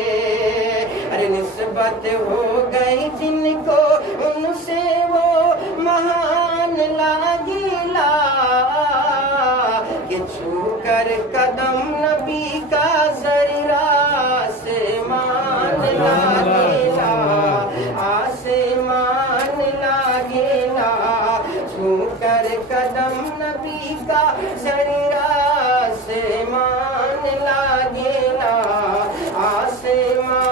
अरे निस्बत हो गई जिनको उनसे वो महान लागिला कि छू कर कदम नबी का जरीरा आसमान लागेला आसमान लागेला छू कर कदम नबी का जरीरा आसमान लागेला आसमान